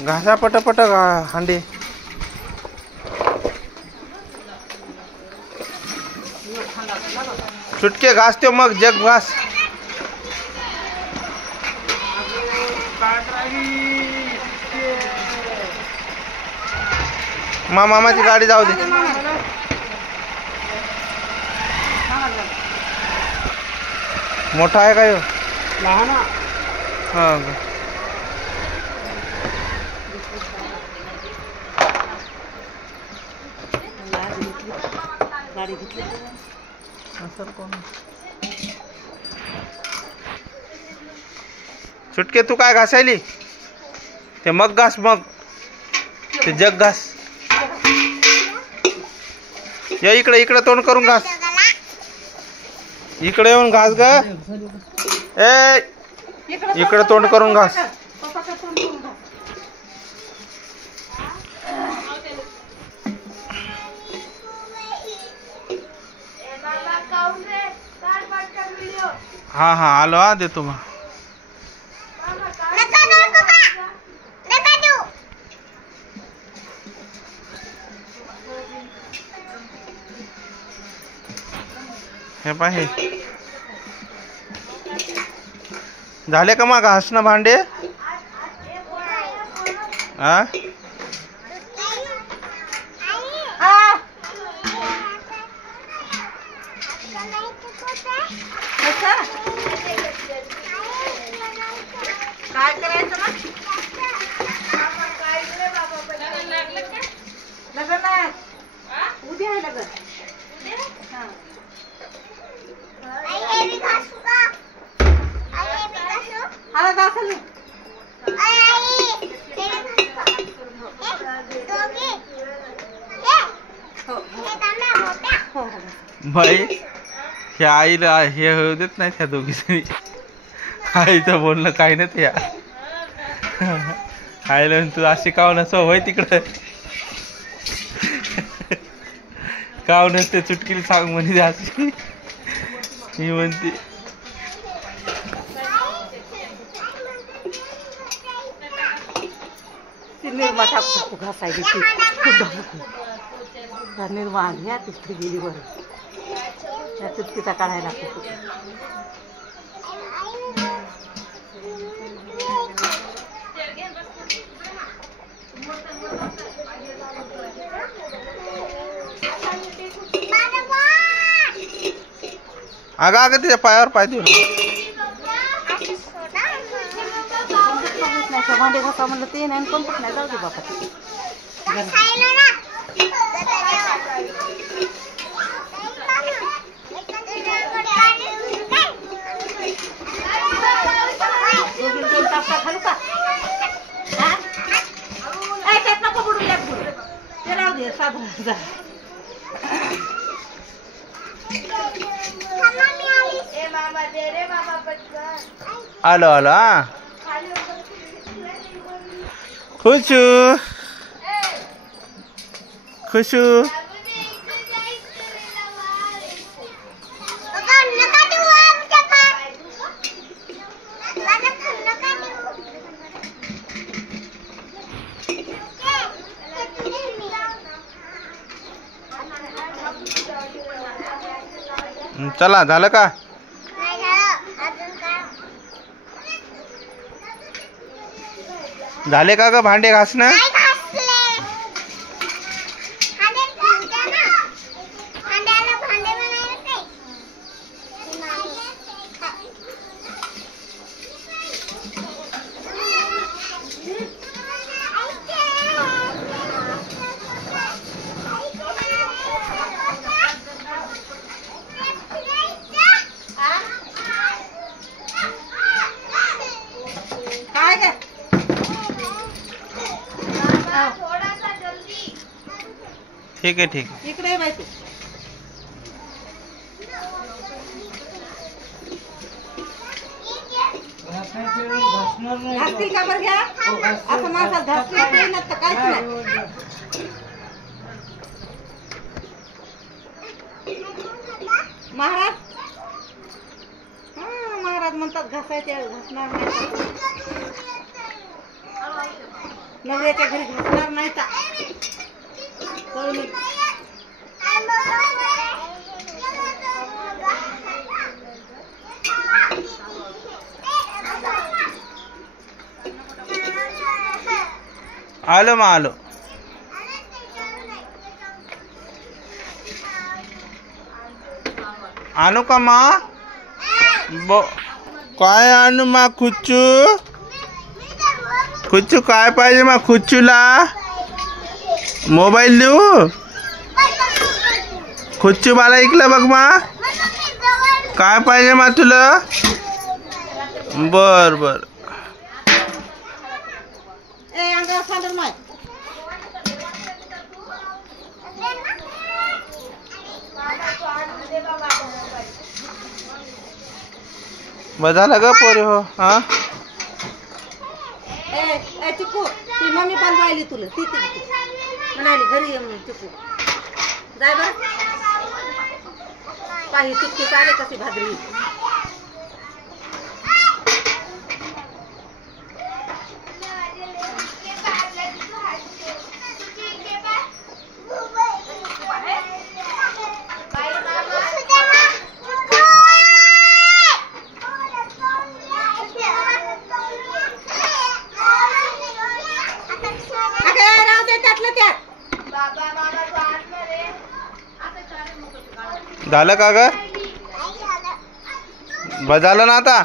घासा पटापट हांडे. सुटके घासते मग जग घास. मामाची गाडी जाऊ दे. मोठा आहे का ह्यो? लहान. हा गाडी घेतली. सुटके तू काय घासायली? ते मग घास, मग ते जग घास. या इकडे इकडे तोंड करून घास. इकडे येऊन घास ग. ए इकडे तोंड करून घास. हा हा आलो. हा देतो मग. हे पाहे झाले का मग घास ना भांडे? हा काय करायचं ना? लग्न नाही उद्या आहे लग्न. हा दाखल. भाई हे आईला हे होऊ देत नाही त्या दोघीजणी. आईचं बोलणं काही नाही त्या आईला तू अशी काव नसो होय तिकडं. काव नसते चुटकीला सांग म्हणे अशी. ही म्हणते निर्मा टाकू घासायची. निर्मा घ्या तिथे गेली बरं. त्या चुटकीचा काढायला लागतो. अगं अगं तिच्या पायावर पाय देऊ. भांडे घासा म्हणलं ते नाही कोण पण नाही. जाऊ दे बाबा. खालू का त्यात नको बुडून द्या. बुडून ते राहू दे साधं. आलो आलो. हा खुशू खुशू चला झालं का? झाले का ग भांडे घासणं? ठीक आहे ठीक आहे. इकडे बाई तू. घासतील का बरं घ्या. असं माणसात घासतील ना तर काहीच नाही. महाराज महाराज म्हणतात घासायचे घासणार नाही. नवऱ्याच्या घरी घासणार नाही का आलो मग आलो. आणू का मा काय आणू मा खुच्चू खुच्चू काय पाहिजे मा खुच्चूला मोबाईल देऊ खुच्चू मला ऐकलं बघ मा काय पाहिजे मा तुला बर बर बजाला ग पोरे हो. हा चिकू ती मम्मी पण पाहिली तुला ती म्हणाली घरी ये म्हणून चिकू जाय बरं काही टिक्की चाले कशी भाजली झालं का ग बजालं ना आता